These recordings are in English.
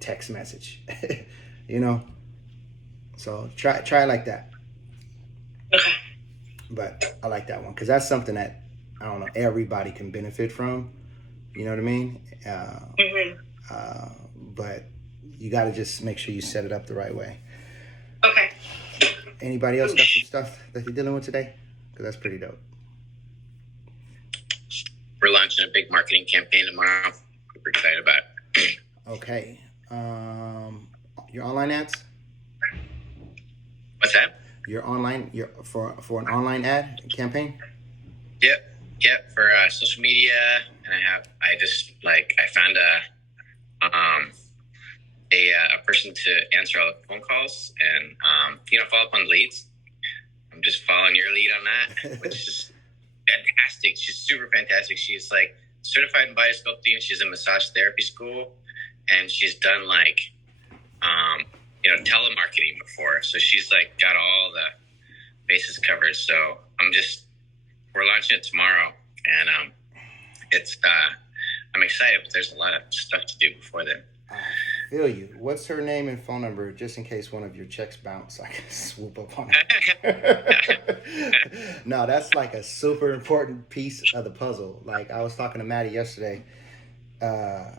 text message, you know. So try it like that. Okay. But I like that one because that's something that I don't know everybody can benefit from. You know what I mean? Hmm. Uh, but you got to just make sure you set it up the right way. Okay. Anybody else got some stuff that you're dealing with today? Because that's pretty dope. We're launching a big marketing campaign tomorrow. Super excited about it. Okay. Your online ads? What's that? Your for an online ad campaign? Yep. Yep. For social media, and I found a person to answer all the phone calls and follow up on leads. I'm just following your lead on that, which is fantastic. She's super fantastic. She's like certified in body sculpting. She's in massage therapy school, and she's done telemarketing before. So she's like got all the bases covered. So we're launching it tomorrow, and I'm excited, but there's a lot of stuff to do before then. I feel you. What's her name and phone number, just in case one of your checks bounce? I can swoop up on it. No, that's like a super important piece of the puzzle. Like I was talking to Maddie yesterday, uh,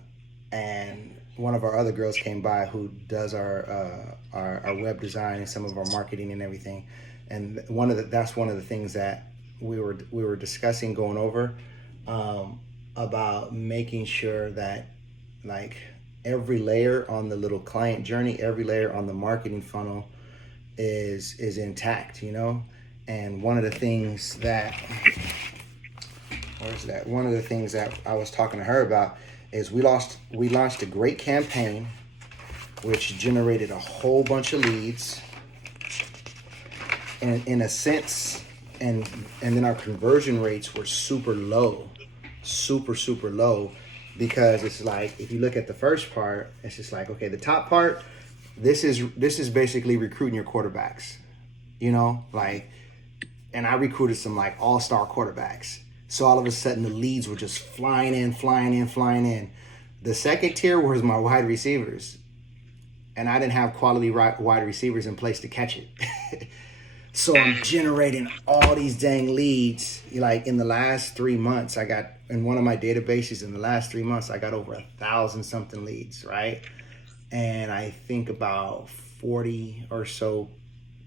and one of our other girls came by who does our web design and some of our marketing and everything. And that's one of the things that we were discussing going over, about making sure that like every layer on the little client journey, every layer on the marketing funnel is intact, you know. And one of the things that where's that? One of the things that I was talking to her about is we launched a great campaign which generated a whole bunch of leads, and in a sense, and then our conversion rates were super low, super low, because it's like if you look at the first part, it's just like, okay, the top part, this is basically recruiting your quarterbacks, you know, like, and I recruited some like all-star quarterbacks. So all of a sudden the leads were just flying in, flying in, flying in. The second tier was my wide receivers, and I didn't have quality wide receivers in place to catch it. So I'm generating all these dang leads. Like in the last 3 months, I got in one of my databases. In the last 3 months, I got over 1,000 something leads, right? And I think about 40 or so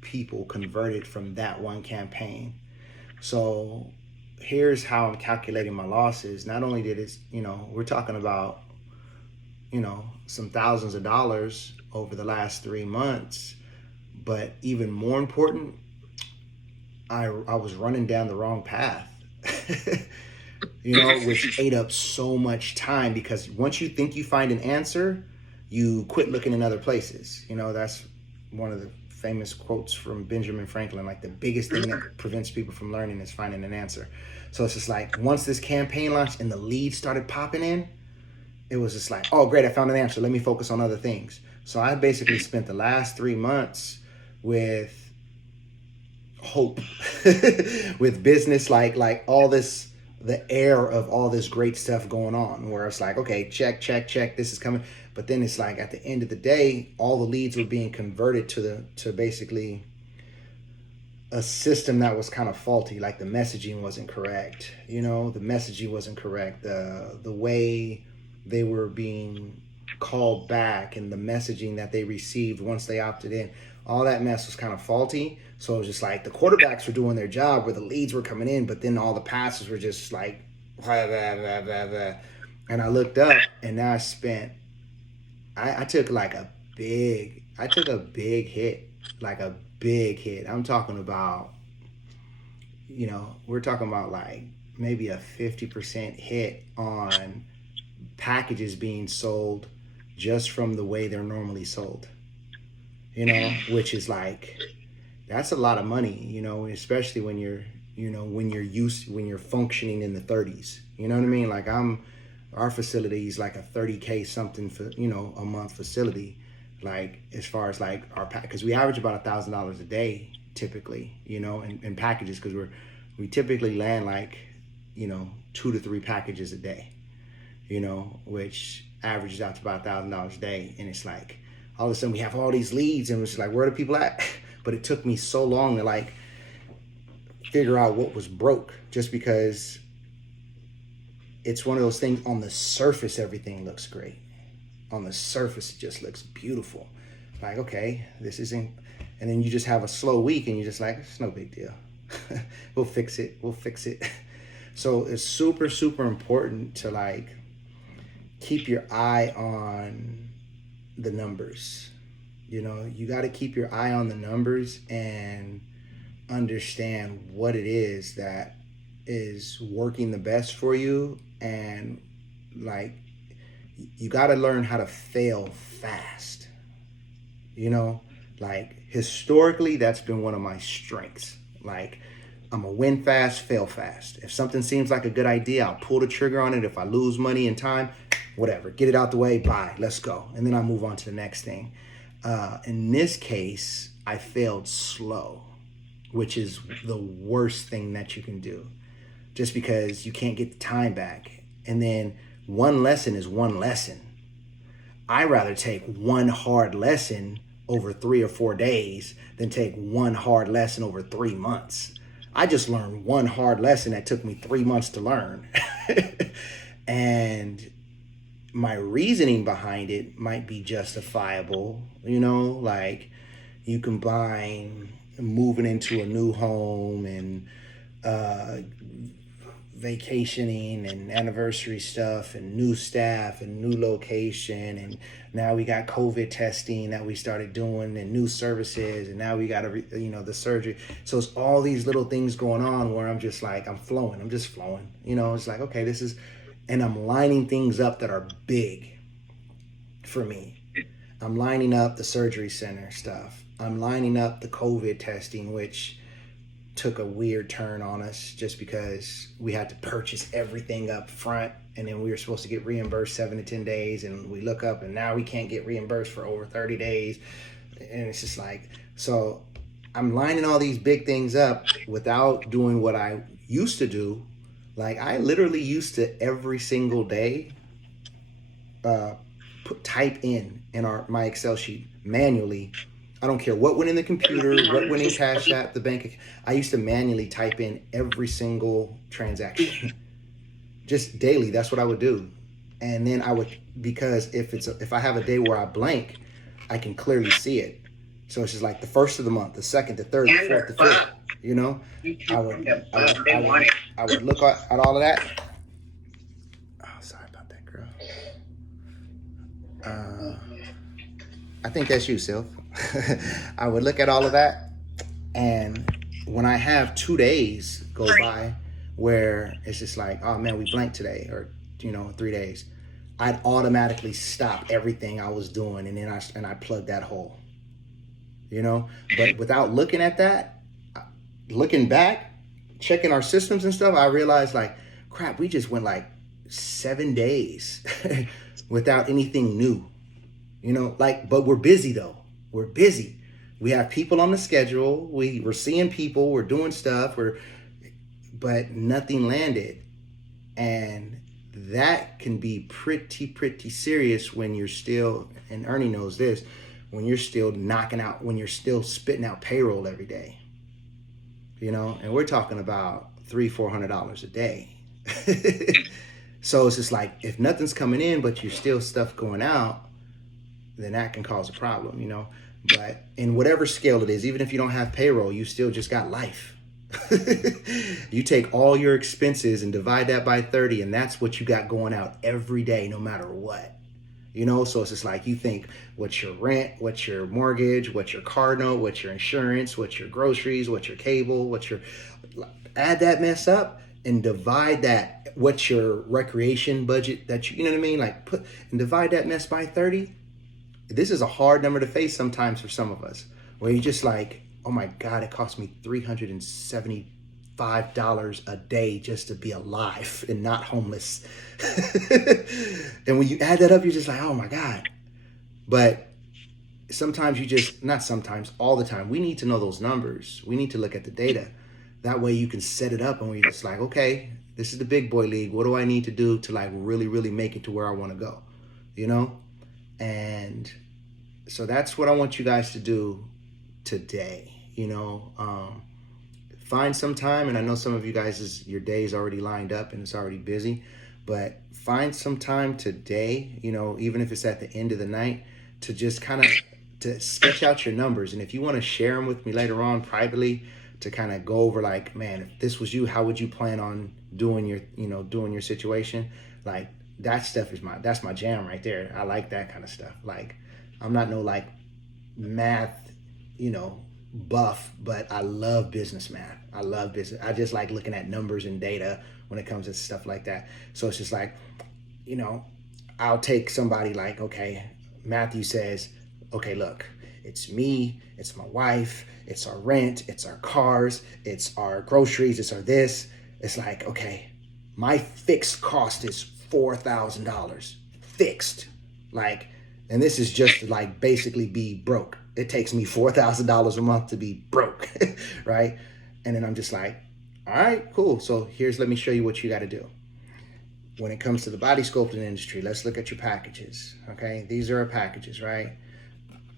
people converted from that one campaign. So here's how I'm calculating my losses. Not only did it, we're talking about, some thousands of dollars over the last 3 months, but even more important, I was running down the wrong path. Which ate up so much time, because once you think you find an answer, you quit looking in other places. That's one of the famous quotes from Benjamin Franklin, like the biggest thing that prevents people from learning is finding an answer. So it's just like once this campaign launched and the leads started popping in, it was just like, oh great, I found an answer, let me focus on other things. So I basically spent the last 3 months with hope, with business, like all this, the air of all this great stuff going on, where it's like, okay, check, this is coming. But then it's like at the end of the day, all the leads were being converted to basically a system that was kind of faulty. Like the messaging wasn't correct. The messaging wasn't correct. The way they were being called back and the messaging that they received once they opted in, all that mess was kind of faulty. So it was just like the quarterbacks were doing their job where the leads were coming in, but then all the passes were just like blah, blah, blah, blah, blah. And I looked up, and now I took like I took a big hit, like a big hit. I'm talking about, we're talking about like maybe a 50% hit on packages being sold just from the way they're normally sold, which is like, that's a lot of money, especially when you're functioning in the 30s. You know what I mean? Like our facility is like a 30K something for, a month facility. Like as far as like our pack, because we average about $1,000 a day typically, in packages, because we typically land like, 2 to 3 packages a day, which averages out to about $1,000 a day. And it's like, all of a sudden we have all these leads and it's like, where are the people at? But it took me so long to like figure out what was broke, just because it's one of those things. On the surface, everything looks great. On the surface, it just looks beautiful. Like, okay, this isn't, and then you just have a slow week and you're just like, it's no big deal. We'll fix it. We'll fix it. So it's super, super important to like keep your eye on the numbers. You know, you got to keep your eye on the numbers and understand what it is that is working the best for you. And like, you got to learn how to fail fast. You know, like historically, that's been one of my strengths. Like, I'm a win fast, fail fast. If something seems like a good idea, I'll pull the trigger on it. If I lose money and time, whatever, get it out the way, bye, let's go. And then I move on to the next thing. In this case, I failed slow, which is the worst thing that you can do, just because you can't get the time back. And then one lesson is one lesson. I'd rather take one hard lesson over 3 or 4 days than take one hard lesson over 3 months. I just learned one hard lesson that took me 3 months to learn. And my reasoning behind it might be justifiable, you know, like you combine moving into a new home and vacationing and anniversary stuff and new staff and new location, and now we got COVID testing that we started doing and new services, and now we got the surgery. So it's all these little things going on where I'm just like, I'm just flowing, you know. It's like, okay, this is, and I'm lining things up that are big for me. I'm lining up the surgery center stuff. I'm lining up the COVID testing, which took a weird turn on us just because we had to purchase everything up front, and then we were supposed to get reimbursed 7 to 10 days, and we look up and now we can't get reimbursed for over 30 days. And it's just like, so I'm lining all these big things up without doing what I used to do. Like, I literally used to every single day type in my Excel sheet manually. I don't care what went in the computer, what went in Cash App, the bank. I used to manually type in every single transaction, just daily. That's what I would do. And then I would, because if I have a day where I blank, I can clearly see it. So it's just like the first of the month, the second, the third, the fourth, the fifth. You know, I would look at all of that. Oh, sorry about that, girl. I think that's you, Sylph. I would look at all of that, and when I have 2 days go by where it's just like, oh man, we blanked today, or 3 days, I'd automatically stop everything I was doing, and then I plug that hole, But without looking at that, looking back, checking our systems and stuff, I realized like, crap, we just went like 7 days without anything new, but we're busy though. We're busy. We have people on the schedule. We're seeing people. We're doing stuff. But nothing landed. And that can be pretty serious when you're still, and Ernie knows this, when you're still when you're still spitting out payroll every day. And we're talking about $300-400 a day. So it's just like, if nothing's coming in, but you're still stuff going out, then that can cause a problem, But in whatever scale it is, even if you don't have payroll, you still just got life. You take all your expenses and divide that by 30, and that's what you got going out every day, no matter what. So it's just like, you think, what's your rent, what's your mortgage, what's your car note, what's your insurance, what's your groceries, what's your cable, add that mess up and divide that, what's your recreation budget that you know what I mean? Like, and divide that mess by 30. This is a hard number to face sometimes for some of us, where you're just like, oh my God, it cost me $375 a day just to be alive and not homeless. And when you add that up, you're just like, oh my God. But sometimes not sometimes, all the time, we need to know those numbers. We need to look at the data. That way you can set it up and we're just like, okay, this is the big boy league. What do I need to do to like really, really make it to where I want to go? you know? And so that's what I want you guys to do today, find some time. And I know some of you guys, your day is already lined up and it's already busy, but find some time today, even if it's at the end of the night, to just kind of to sketch out your numbers. And if you want to share them with me later on privately, to kind of go over like, man, if this was you, how would you plan on doing your situation? Like, that stuff that's my jam right there. I like that kind of stuff. Like, I'm not no like math, buff, but I love business math. I love business. I just like looking at numbers and data when it comes to stuff like that. So it's just like, I'll take somebody like, okay, Matthew says, okay, look, it's me, it's my wife, it's our rent, it's our cars, it's our groceries, it's our this. It's like, okay, my fixed cost is $4,000 fixed. Like, and this is just to like basically be broke. It takes me $4,000 a month to be broke, right? And then I'm just like, all right, cool. So let me show you what you got to do. When it comes to the body sculpting industry, let's look at your packages, okay? These are our packages, right?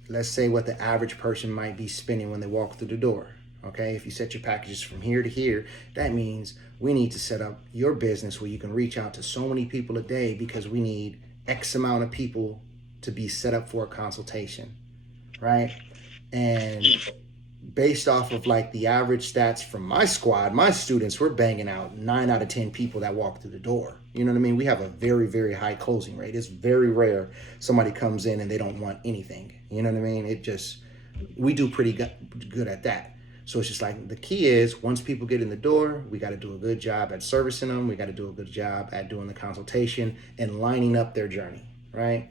Let's say what the average person might be spending when they walk through the door, okay? If you set your packages from here to here, that means we need to set up your business where you can reach out to so many people a day, because we need X amount of people to be set up for a consultation, right? And based off of like the average stats from my squad, my students, we're banging out 9 out of 10 people that walk through the door. You know what I mean? We have a very, very high closing rate. It's very rare somebody comes in and they don't want anything. You know what I mean? We do pretty good at that. So it's just like, the key is, once people get in the door, we got to do a good job at servicing them. We got to do a good job at doing the consultation and lining up their journey, right?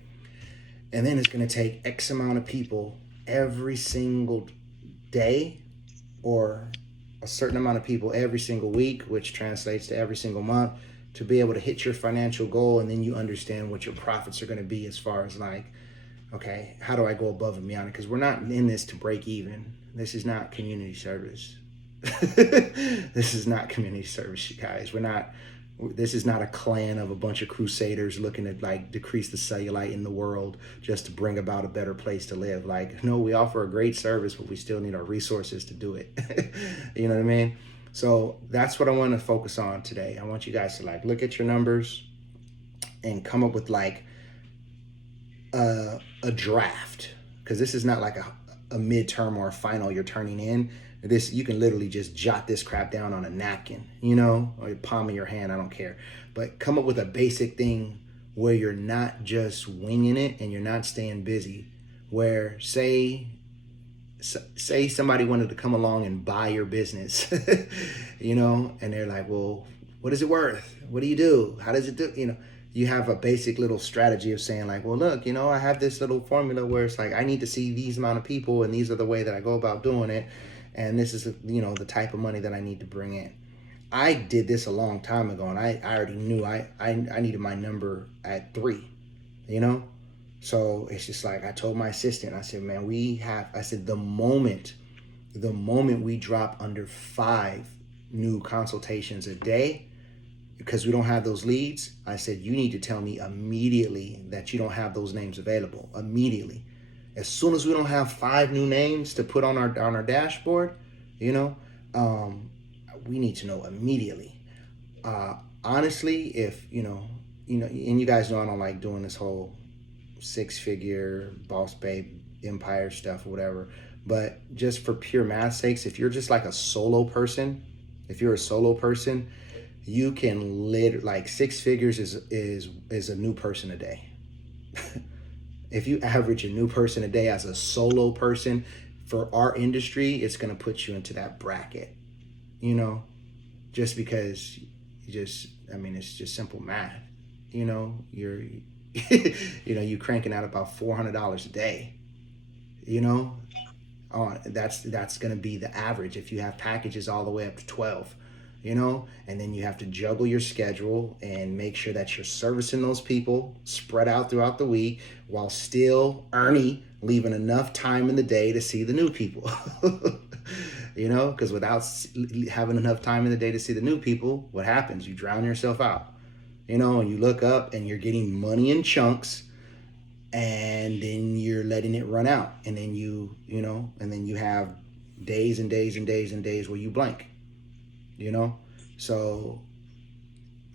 And then it's going to take X amount of people every single day, or a certain amount of people every single week, which translates to every single month, to be able to hit your financial goal. And then you understand what your profits are going to be, as far as like, okay, how do I go above and beyond it? Because we're not in this to break even. This is not community service. This is not community service, you guys. This is not a clan of a bunch of crusaders looking to like decrease the cellulite in the world just to bring about a better place to live. Like, no, we offer a great service, but we still need our resources to do it. You know what I mean? So that's what I want to focus on today. I want you guys to like look at your numbers and come up with like a draft, because this is not like a midterm or a final you're turning in. This, you can literally just jot this crap down on a napkin, or the palm of your hand, I don't care. But come up with a basic thing where you're not just winging it and you're not staying busy. Where say somebody wanted to come along and buy your business, and they're like, well, what is it worth? What do you do? How does it do? You have a basic little strategy of saying like, well, look, I have this little formula where it's like, I need to see these amount of people, and these are the way that I go about doing it. And this is, the type of money that I need to bring in. I did this a long time ago, and I already knew I needed my number at 3, So it's just like, I told my assistant, I said, man, the moment we drop under 5 new consultations a day, because we don't have those leads, I said, you need to tell me immediately that you don't have those names available. Immediately. As soon as we don't have 5 new names to put on our dashboard, we need to know immediately. Honestly, if and you guys know I don't like doing this whole 6-figure boss babe empire stuff or whatever. But just for pure math sakes, if you're just like a solo person, you can like 6 figures is a new person a day. If you average a new person a day as a solo person, for our industry, it's going to put you into that bracket, just because it's just simple math. You're, you cranking out about $400 a day, that's going to be the average if you have packages all the way up to 12. And then you have to juggle your schedule and make sure that you're servicing those people spread out throughout the week, while still leaving enough time in the day to see the new people. Because without having enough time in the day to see the new people, what happens? You drown yourself out. And you look up and you're getting money in chunks, and then you're letting it run out, and then and then you have days and days and days and days where you blank, so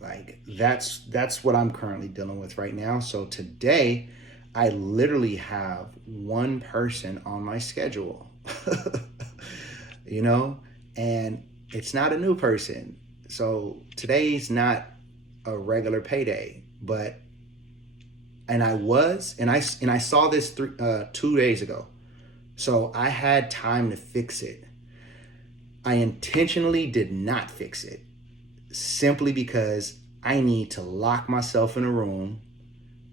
like that's what I'm currently dealing with right now. So today I literally have one person on my schedule, and it's not a new person. So today's not a regular payday, and I saw this 2 days ago. So I had time to fix it. I intentionally did not fix it simply because I need to lock myself in a room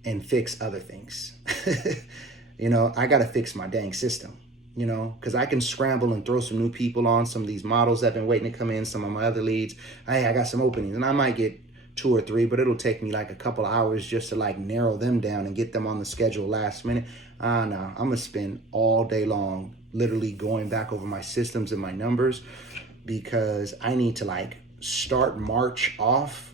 and fix other things. I got to fix my dang system, because I can scramble and throw some new people on some of these models that have been waiting to come in, some of my other leads. I got some openings, and I might get 2 or 3, but it'll take me like a couple hours just to like narrow them down and get them on the schedule last minute. No, I'm gonna spend all day long literally going back over my systems and my numbers, because I need to like start March off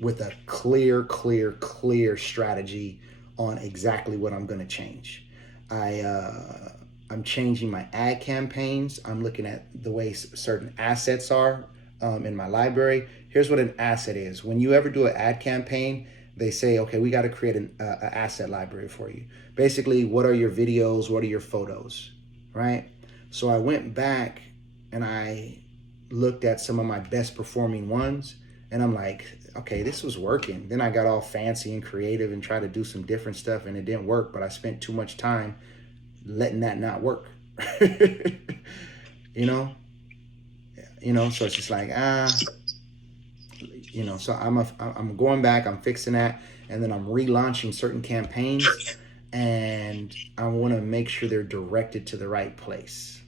with a clear strategy on exactly what I'm gonna change. I'm changing my ad campaigns. I'm looking at the way certain assets are in my library. Here's what an asset is. When you ever do an ad campaign, they say, okay, we got to create an asset library for you. Basically, what are your videos? What are your photos, right? So I went back and I looked at some of my best performing ones, and I'm like, okay, this was working. Then I got all fancy and creative and tried to do some different stuff, and it didn't work, but I spent too much time letting that not work. So it's just like, so I'm going back, I'm fixing that, and then I'm relaunching certain campaigns, and I want to make sure they're directed to the right place,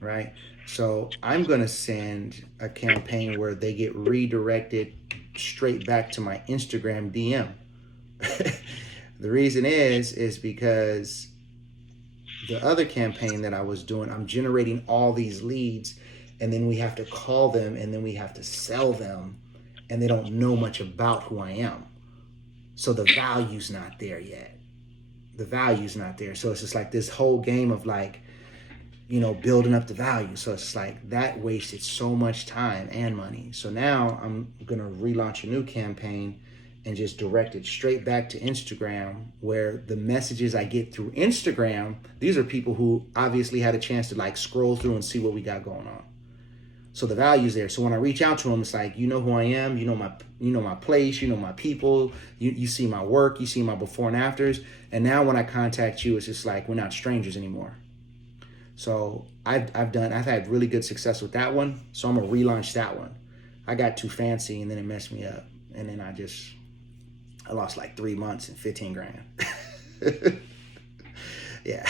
right? So I'm going to send a campaign where they get redirected straight back to my Instagram DM. The reason is because the other campaign that I was doing, I'm generating all these leads, and then we have to call them, and then we have to sell them, and they don't know much about who I am. So the value's not there yet. The value's not there. So it's just like this whole game of like, building up the value. So it's like that wasted so much time and money. So now I'm going to relaunch a new campaign and just direct it straight back to Instagram, where the messages I get through Instagram, these are people who obviously had a chance to like scroll through and see what we got going on. So the value's there. So when I reach out to them, it's like, you know who I am, you know my place, you know my people, you see my work, you see my before and afters. And now when I contact you, it's just like we're not strangers anymore. So I've had really good success with that one. So I'm gonna relaunch that one. I got too fancy and then it messed me up. And then I lost like 3 months and 15 grand. Yeah.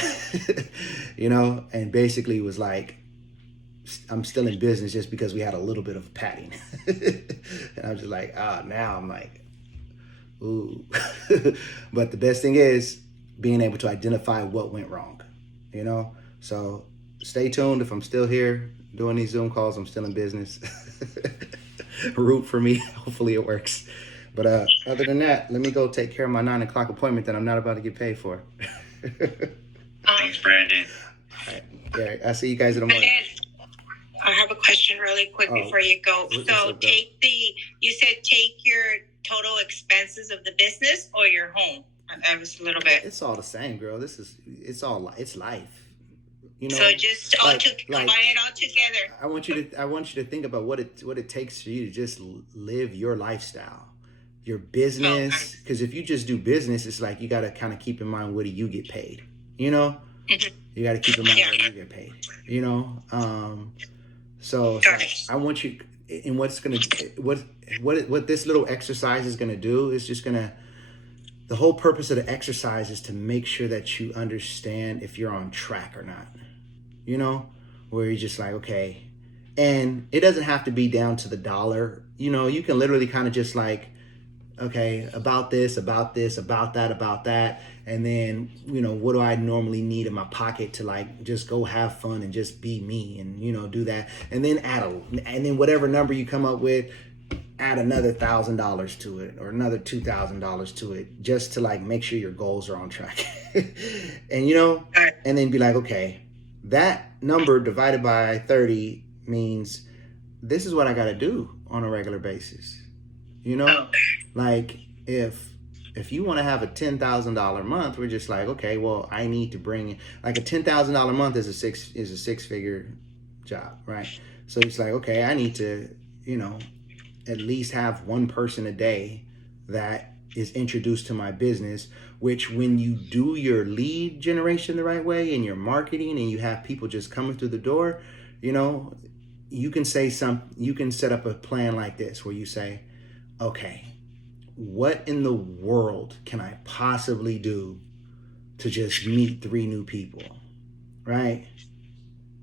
And basically it was like, I'm still in business just because we had a little bit of padding. And I'm just like, now I'm like, ooh. But the best thing is being able to identify what went wrong, So stay tuned. If I'm still here doing these Zoom calls, I'm still in business. Root for me. Hopefully it works. But other than that, let me go take care of my 9 o'clock appointment that I'm not about to get paid for. Thanks, Brandon. All right. Yeah, I'll see you guys in the morning. I have a question really quick before you go. So you said take your total expenses of the business or your home. I was a little bit. It's all the same, girl. It's life. So just combine it all together. I want you to think about what it takes for you to just live your lifestyle, your business. Because if you just do business, it's like you got to kind of keep in mind, what do you get paid? Mm-hmm. You got to keep in mind what you get paid. So I want you, and what this little exercise is gonna do is just gonna. The whole purpose of the exercise is to make sure that you understand if you're on track or not. Where you're just like, okay, and it doesn't have to be down to the dollar. You can literally kind of just like, okay, about this, about that. And then, what do I normally need in my pocket to like just go have fun and just be me and, do that. And then and then whatever number you come up with, add another $1,000 to it or another $2,000 to it just to like make sure your goals are on track. And you know, and then be like, okay, that number divided by 30 means this is what I got to do on a regular basis. You know, like if you want to have a $10,000 month, we're just like, okay, well, I need to bring in like a $10,000 month is a six figure job, right? So it's like, okay, I need to, you know, at least have one person a day that is introduced to my business, which when you do your lead generation the right way and your marketing and you have people just coming through the door, you know, you can set up a plan like this where you say, okay, what in the world can I possibly do to just meet 3 new people, right?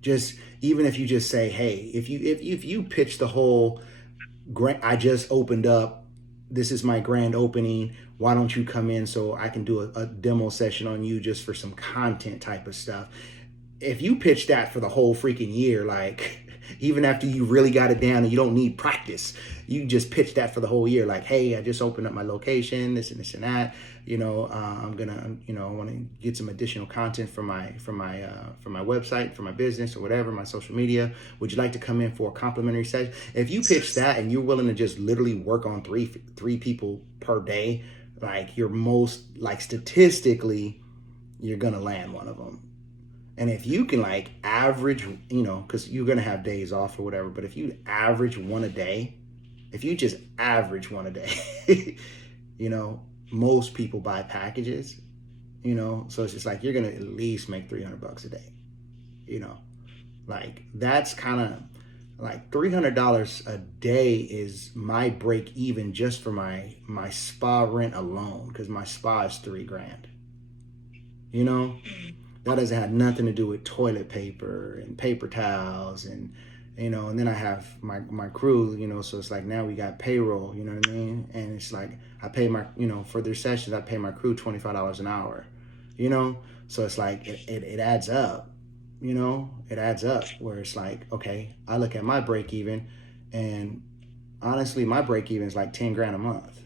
Just even if you just say, hey, if you pitch the whole, I just opened up, this is my grand opening, why don't you come in so I can do a demo session on you just for some content type of stuff. If you pitch that for the whole freaking year, like even after you really got it down and you don't need practice, you just pitch that for the whole year. Like, hey, I just opened up my location, this and this and that. You know, I'm gonna, you know, I want to get some additional content for my website, for my business or whatever, my social media. Would you like to come in for a complimentary session? If you pitch that and you're willing to just literally work on three people per day, like you're most like statistically, you're gonna land one of them. And if you can like average, you know, because you're going to have days off or whatever, but if you average one a day, if you just average one a day, you know, most people buy packages, you know, so it's just like you're going to at least make $300 a day, you know, like that's kind of like $300 a day is my break even just for my spa rent alone, because my spa is $3,000, you know. That doesn't have nothing to do with toilet paper and paper towels and, you know, and then I have my crew, you know, so it's like now we got payroll, you know what I mean? And it's like I pay my, you know, for their sessions, I pay my crew $25 an hour, you know? So it's like it adds up, you know? It adds up where it's like, okay, I look at my break even and honestly, my break even is like $10,000 a month,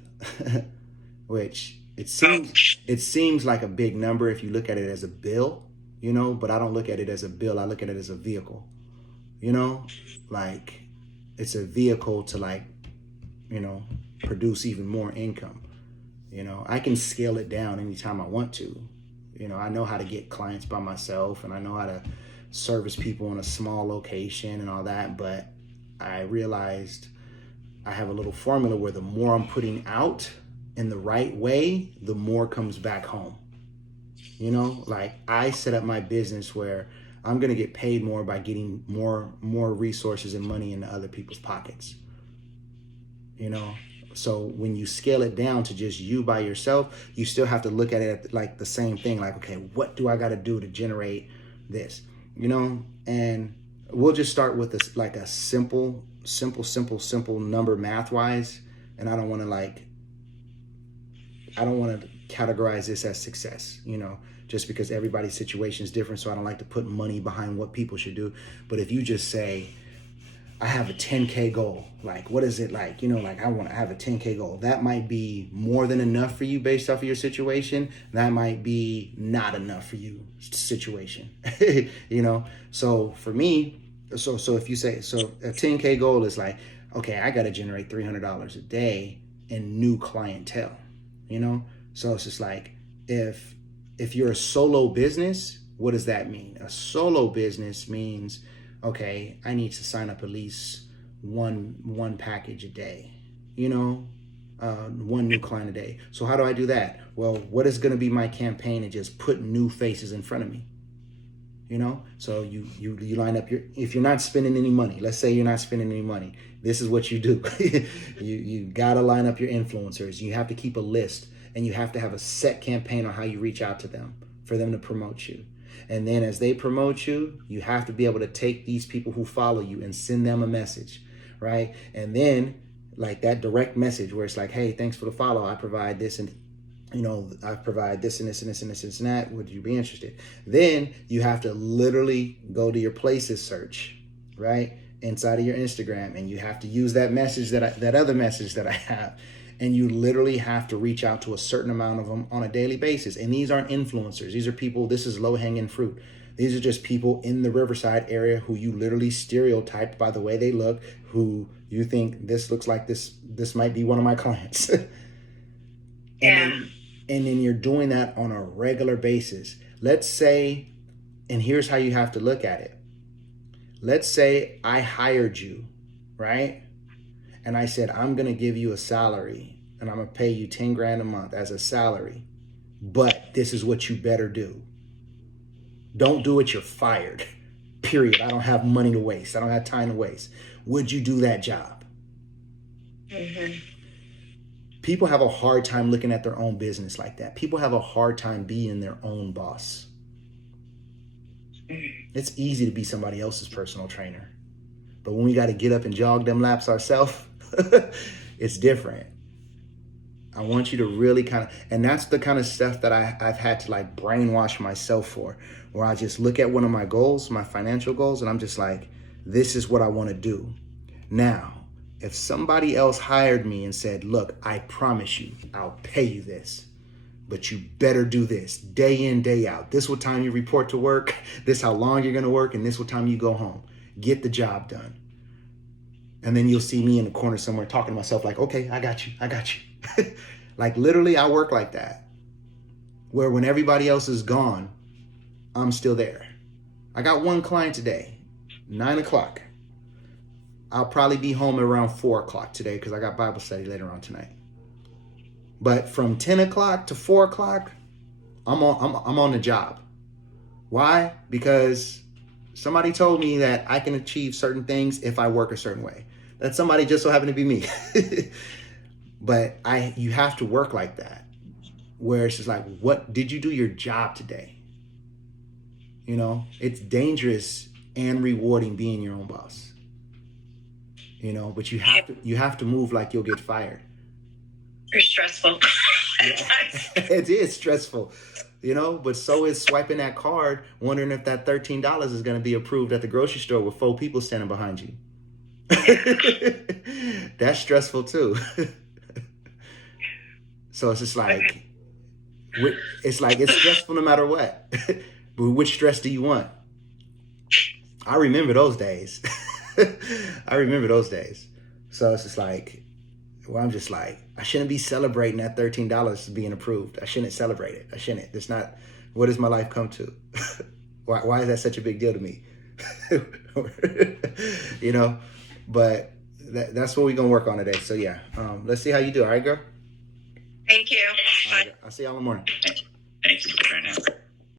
which it seems like a big number if you look at it as a bill, you know, but I don't look at it as a bill. I look at it as a vehicle, you know, like it's a vehicle to like, you know, produce even more income. You know, I can scale it down anytime I want to. You know, I know how to get clients by myself and I know how to service people in a small location and all that. But I realized I have a little formula where the more I'm putting out in the right way, the more comes back home. You know, like I set up my business where I'm going to get paid more by getting more resources and money into other people's pockets. You know, so when you scale it down to just you by yourself, you still have to look at it like the same thing. Like, okay, what do I got to do to generate this? You know, and we'll just start with this, like a simple number math wise. And I don't want to categorize this as success, you know, just because everybody's situation is different. So I don't like to put money behind what people should do. But if you just say, I have a 10K goal, like, what is it like? You know, like I want to have a 10K goal. That might be more than enough for you based off of your situation. That might be not enough for you situation, you know? So for me, so if you say, so a 10K goal is like, okay, I got to generate $300 a day in new clientele, you know? So it's just like, if you're a solo business, what does that mean? A solo business means, okay, I need to sign up at least one package a day, you know, one new client a day. So how do I do that? Well, what is going to be my campaign to just put new faces in front of me? You know, so you line up if you're not spending any money, let's say you're not spending any money, this is what you do. you got to line up your influencers. You have to keep a list and you have to have a set campaign on how you reach out to them for them to promote you. And then as they promote you, you have to be able to take these people who follow you and send them a message, right? And then like that direct message where it's like, hey, thanks for the follow. I provide this and, you know, I provide this and this and this and this and that. Would you be interested? Then you have to literally go to your places search, right? inside of your Instagram, and you have to use that message that other message that I have, and you literally have to reach out to a certain amount of them on a daily basis. And these aren't influencers. These are people, this is low hanging fruit. These are just people in the Riverside area who you literally stereotyped by the way they look, who you think this looks like this might be one of my clients. And then you're doing that on a regular basis. Let's say, and here's how you have to look at it. Let's say I hired you, right? And I said, I'm going to give you a salary and I'm going to pay you 10 grand a month as a salary. But this is what you better do. Don't do it, you're fired. Period. I don't have money to waste. I don't have time to waste. Would you do that job? Mm-hmm. People have a hard time looking at their own business like that. People have a hard time being their own boss. It's easy to be somebody else's personal trainer. But when we got to get up and jog them laps ourselves, it's different. I want you to really kind of, and that's the kind of stuff that I've had to like brainwash myself for, where I just look at one of my goals, my financial goals, and I'm just like, this is what I want to do. Now, if somebody else hired me and said, look, I promise you, I'll pay you this, but you better do this day in, day out. This what time you report to work, this how long you're going to work, and this what time you go home. Get the job done. And then you'll see me in the corner somewhere talking to myself like, okay, I got you. Like literally I work like that, where when everybody else is gone, I'm still there. I got one client today, 9 o'clock. I'll probably be home around 4 o'clock today because I got Bible study later on tonight. But from 10 o'clock to 4 o'clock, I'm on the job. Why? Because somebody told me that I can achieve certain things if I work a certain way. That somebody just so happened to be me. But you have to work like that, where it's just like, what did you do your job today? You know, it's dangerous and rewarding being your own boss. You know, but you have to move like you'll get fired. Very stressful. Yeah. It is stressful, you know, but so is swiping that card, wondering if that $13 is going to be approved at the grocery store with 4 people standing behind you. That's stressful too. So it's just like, it's stressful no matter what. But which stress do you want? I remember those days. So it's just like, well, I'm just like, I shouldn't be celebrating that $13 being approved. I shouldn't celebrate it. I shouldn't. It's not, what does my life come to? Why is that such a big deal to me? You know, but that's what we're going to work on today. So yeah, let's see how you do. All right, girl? Thank you. All right, I'll see y'all in the morning. Thanks for sharing that.